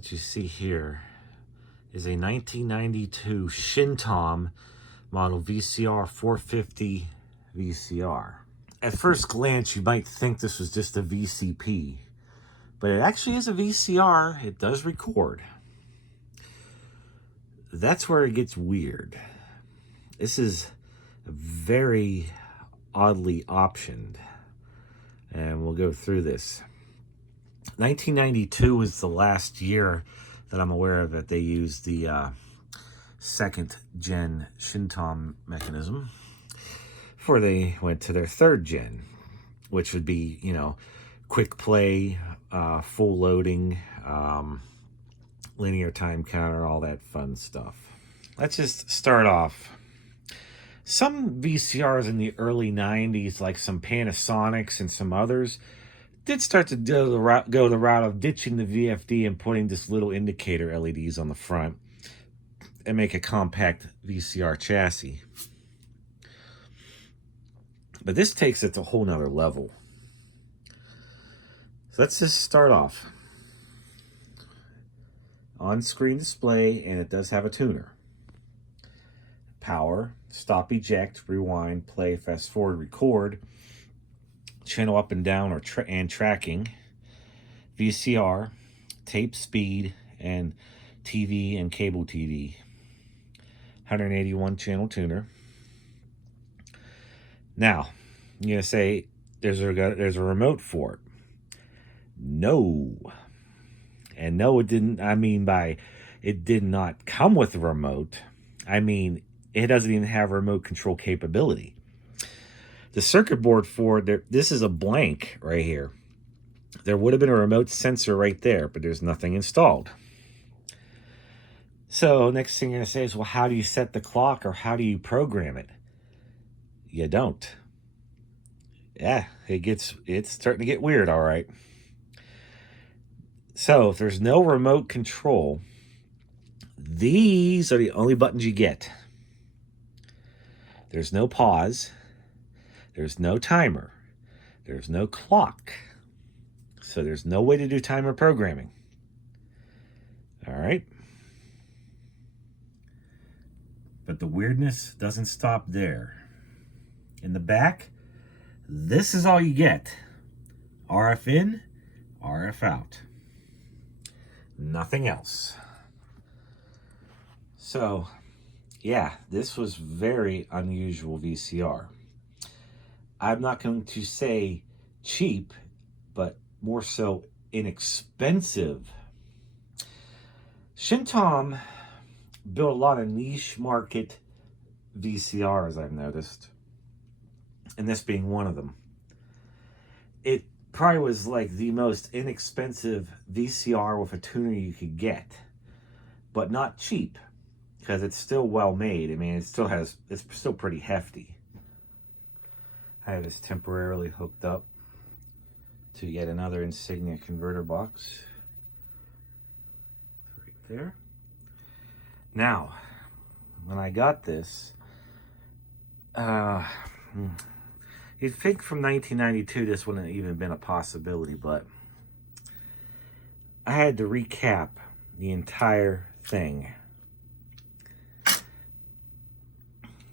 what you see here is a 1992 Shintom model VCR450 VCR. At first glance, you might think this was just a VCP, but it actually is a VCR. It does record. That's where it gets weird. This is very oddly optioned, and we'll go through this. 1992 was the last year that I'm aware of that they used the second gen Shintom mechanism before they went to their third gen, which would be, you know, quick play, full loading, linear time counter, all that fun stuff. Let's just start off. Some VCRs in the early 90s, like some Panasonics and some others, did start to go the route of ditching the VFD and putting this little indicator LEDs on the front and make a compact VCR chassis. But this takes it to a whole nother level. So let's just start off. On-screen display, and it does have a tuner. Power, stop, eject, rewind, play, fast forward, record, channel up and down or tracking, VCR, tape speed, and TV and cable TV. 181 channel tuner. Now, you're gonna say there's a remote for it. No. And no, it didn't. I mean by it did not come with a remote. I mean, it doesn't even have remote control capability. The circuit board for it, this is a blank right here. There would have been a remote sensor right there, but there's nothing installed. So next thing you're going to say is, well, how do you set the clock or how do you program it? You don't. Yeah, it's starting to get weird, all right. So if there's no remote control, these are the only buttons you get. There's no pause. There's no timer. There's no clock. So there's no way to do timer programming. All right. But the weirdness doesn't stop there. In the back, this is all you get. RF in, RF out. Nothing else. So, yeah, this was very unusual VCR. I'm not going to say cheap, but more so inexpensive. Shintom built a lot of niche market VCRs, I've noticed, and this being one of them. It probably was like the most inexpensive VCR with a tuner you could get, but not cheap, because it's still well made. I mean, it's still pretty hefty. I have this temporarily hooked up to yet another Insignia converter box. Right there. Now, when I got this, you'd think from 1992 this wouldn't have even been a possibility, but I had to recap the entire thing.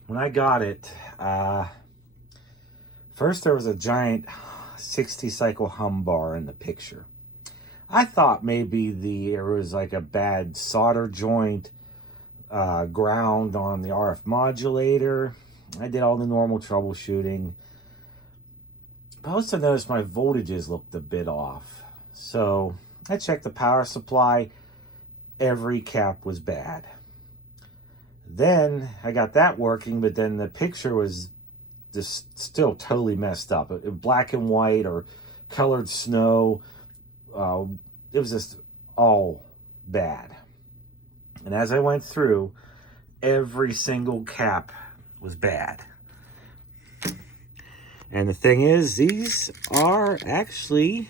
When I got it, first there was a giant 60 cycle hum bar in the picture. I thought maybe there was like a bad solder joint, ground on the RF modulator. I did all the normal troubleshooting. But I also noticed my voltages looked a bit off. So I checked the power supply. Every cap was bad. Then I got that working, but then the picture was just still totally messed up. Black and white or colored snow. It was just all bad. And as I went through, every single cap was bad. And the thing is, these are actually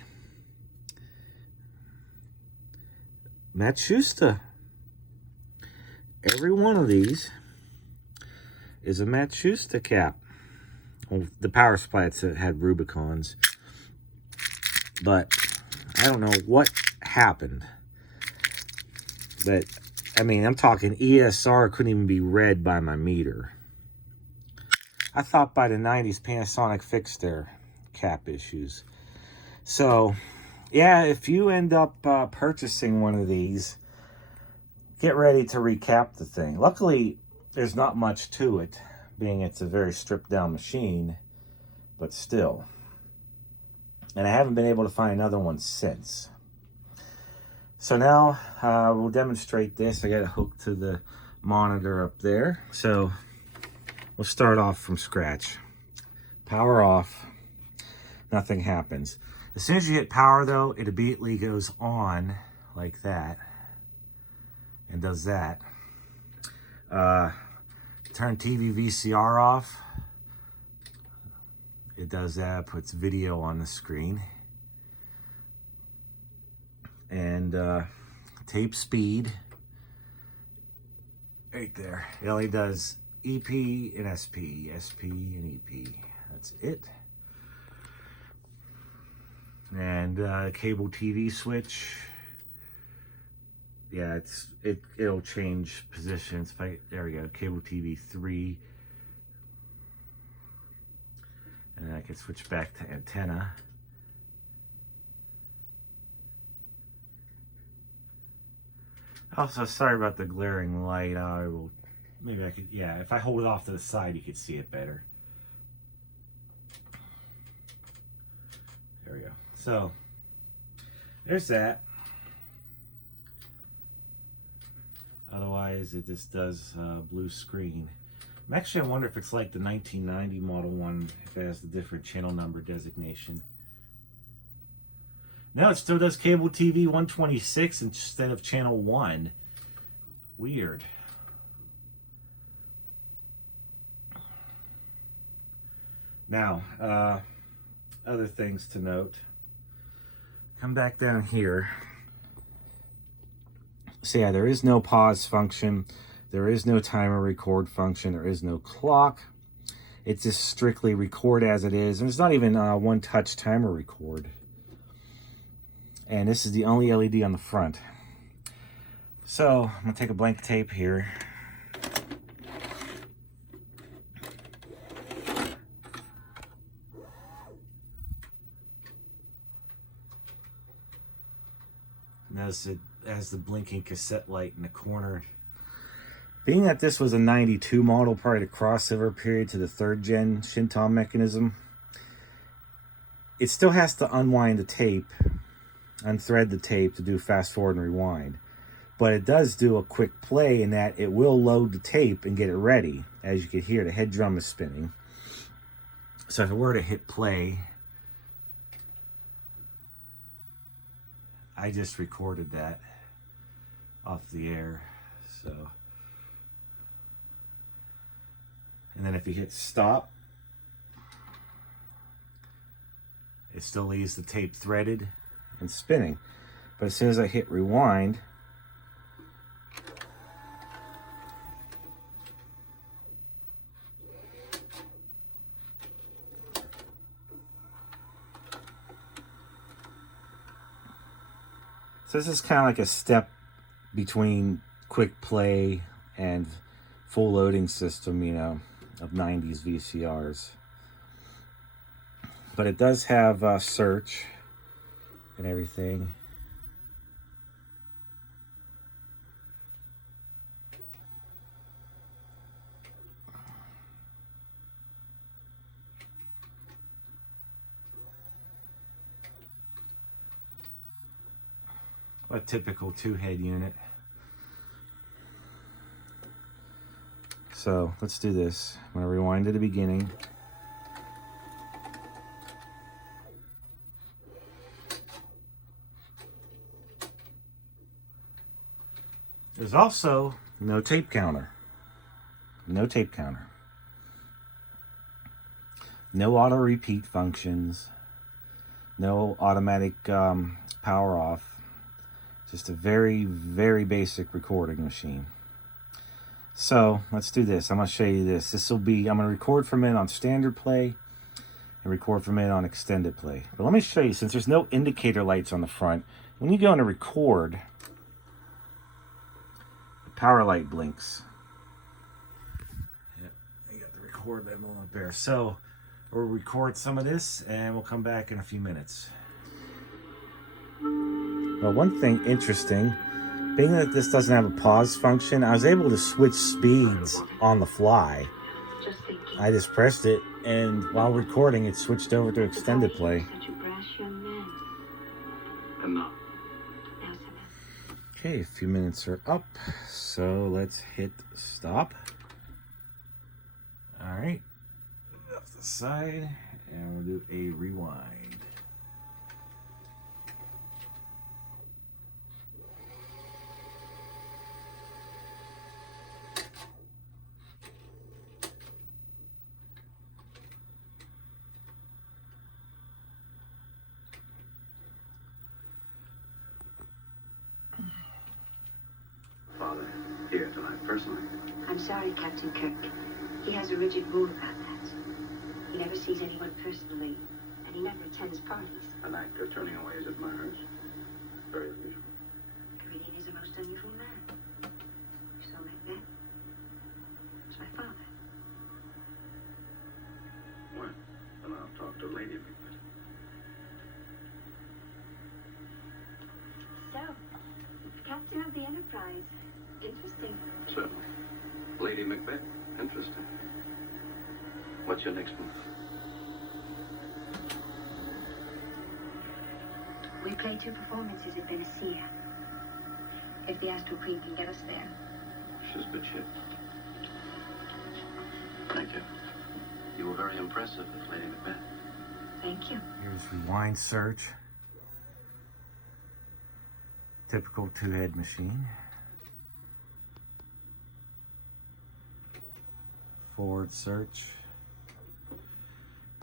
Matsushita. Every one of these is a Matsushita cap. Well, the power supply had Rubicons, but I don't know what happened. But, I mean, I'm talking ESR couldn't even be read by my meter. I thought by the 90s Panasonic fixed their cap issues. So, yeah, if you end up purchasing one of these, get ready to recap the thing. Luckily, there's not much to it, being it's a very stripped down machine, but still. And I haven't been able to find another one since. So now we'll demonstrate this. I got it hooked to the monitor up there. So we'll start off from scratch. Power off. Nothing happens. As soon as you hit power, though, it immediately goes on like that and does that. Turn TV VCR off. It does that, puts video on the screen. And tape speed. Right there. It only does EP and SP. SP and EP. That's it. And cable TV switch. Yeah, it'll change positions. There we go, cable TV 3. And I can switch back to antenna. Also, sorry about the glaring light. Maybe I could, yeah, if I hold it off to the side, you could see it better. There we go. So, there's that. Otherwise, it just does blue screen. I wonder if it's like the 1990 model one, if it has the different channel number designation. No, it still does cable TV 126 instead of channel 1. Weird. Now, other things to note. Come back down here. So yeah, there is no pause function. There is no timer record function. There is no clock. It's just strictly record as it is. And it's not even one touch timer record. And this is the only LED on the front. So I'm gonna take a blank tape here. Notice it has the blinking cassette light in the corner. Being that this was a 92 model, probably the crossover period to the 3rd gen Shintom mechanism, it still has to unwind the tape, unthread the tape to do fast forward and rewind. But it does do a quick play in that it will load the tape and get it ready. As you can hear, the head drum is spinning. So if I were to hit play, I just recorded that off the air. So, and then if you hit stop, it still leaves the tape threaded and spinning. But as soon as I hit rewind, so this is kind of like a step between quick play and full loading system, you know, of 90s VCRs. But it does have search and everything. A typical 2-head unit. So let's do this. I'm going to rewind to the beginning. There's also no tape counter. No tape counter. No auto repeat functions. No automatic power off. Just a very, very basic recording machine. So let's do this. I'm going to show you this. I'm going to record from it on standard play and record from it on extended play. But let me show you, since there's no indicator lights on the front, when you go into record, power light blinks. Yep, you got the record label up there. So we'll record some of this and we'll come back in a few minutes. Well, one thing interesting, being that this doesn't have a pause function, I was able to switch speeds on the fly. I just pressed it, and while recording, it switched over to extended play. Okay, a few minutes are up, so let's hit stop. All right, off the side, and we'll do a rewind. Father here tonight, personally. I'm sorry, Captain Kirk. He has a rigid rule about that. He never sees anyone personally, and he never attends parties. An actor turning away his admirers. Very unusual. Comedian is a most unusual man. You saw Macbeth? It's my father. When? Then I'll talk to Lady Macbeth. So, Captain of the Enterprise. Interesting. Certainly. Lady Macbeth. Interesting. What's your next move? We play 2 performances at Benicia. If the Astral Queen can get us there. She's a good ship. Thank you. You were very impressive with Lady Macbeth. Thank you. Here's rewind search. Typical 2-head machine. Forward search.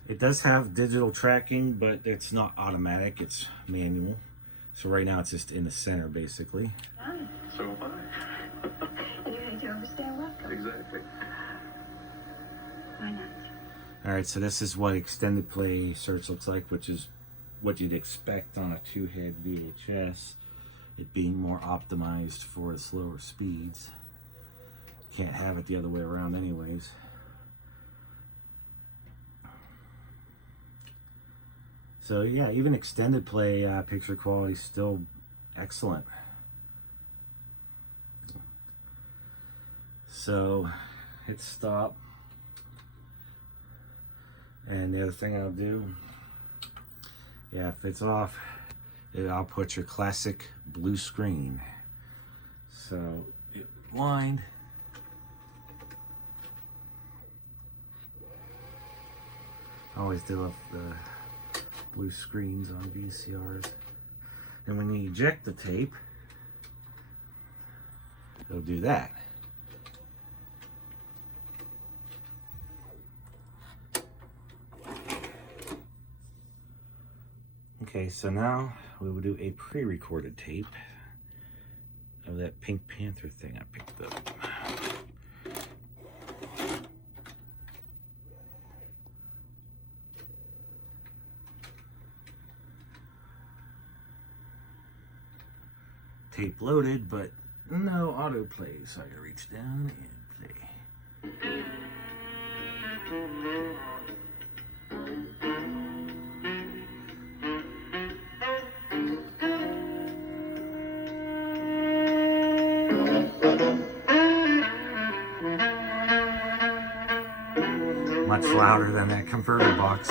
It does have digital tracking, but it's not automatic, it's manual. So right now it's just in the center basically. So am I. You ready to overstay welcome? Exactly. Why not? Alright, so this is what extended play search looks like, which is what you'd expect on a 2-head VHS. It being more optimized for the slower speeds. Can't have it the other way around anyways. So yeah, even extended play picture quality is still excellent. So hit stop. And the other thing I'll do, yeah, if it's off, I'll put your classic blue screen. So it wind. I always do love the blue screens on VCRs. And when you eject the tape, it'll do that. Okay, so now we will do a pre-recorded tape of that Pink Panther thing I picked up. Tape loaded, but no autoplay, so I gotta reach down and play. Much louder than that converter box.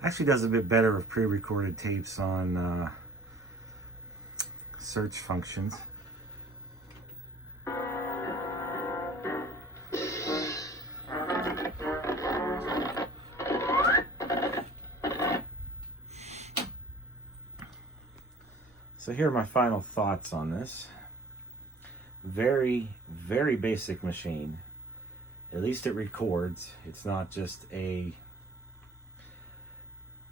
Actually does a bit better with pre-recorded tapes on search functions. So here are my final thoughts on this. Very, very basic machine. At least it records. It's not just a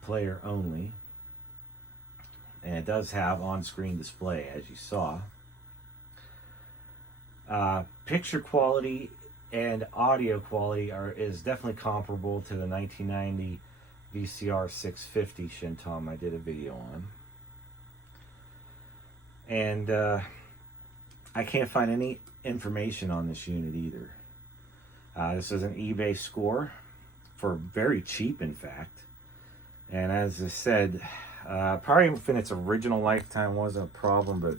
player only. And it does have on-screen display, as you saw. Picture quality and audio quality is definitely comparable to the 1990 VCR450 Shintom I did a video on. And I can't find any information on this unit either. This is an eBay score for very cheap, in fact. And as I said, probably in its original lifetime wasn't a problem, but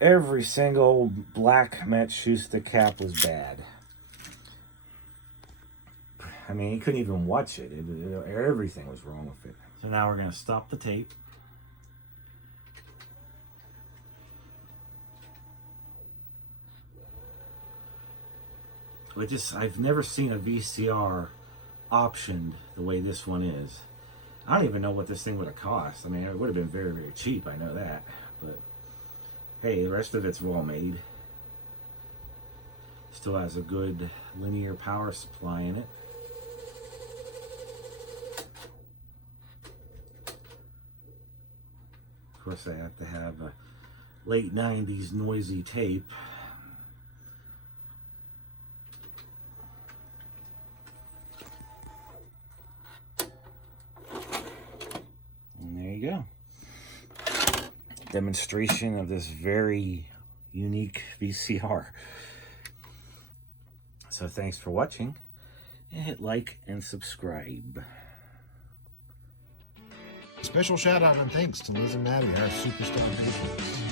every single black Matsushita cap was bad. I mean, you couldn't even watch it. Everything was wrong with it. So now we're going to stop the tape. I've never seen a VCR optioned the way this one is. I don't even know what this thing would have cost. I mean, it would have been very, very cheap. I know that. But hey, the rest of it's well made. Still has a good linear power supply in it. Of course, I have to have a late 90s noisy tape. Go. Demonstration of this very unique VCR. So thanks for watching, and hit like and subscribe. Special shout out and thanks to Liz and Maddie, our superstar patrons.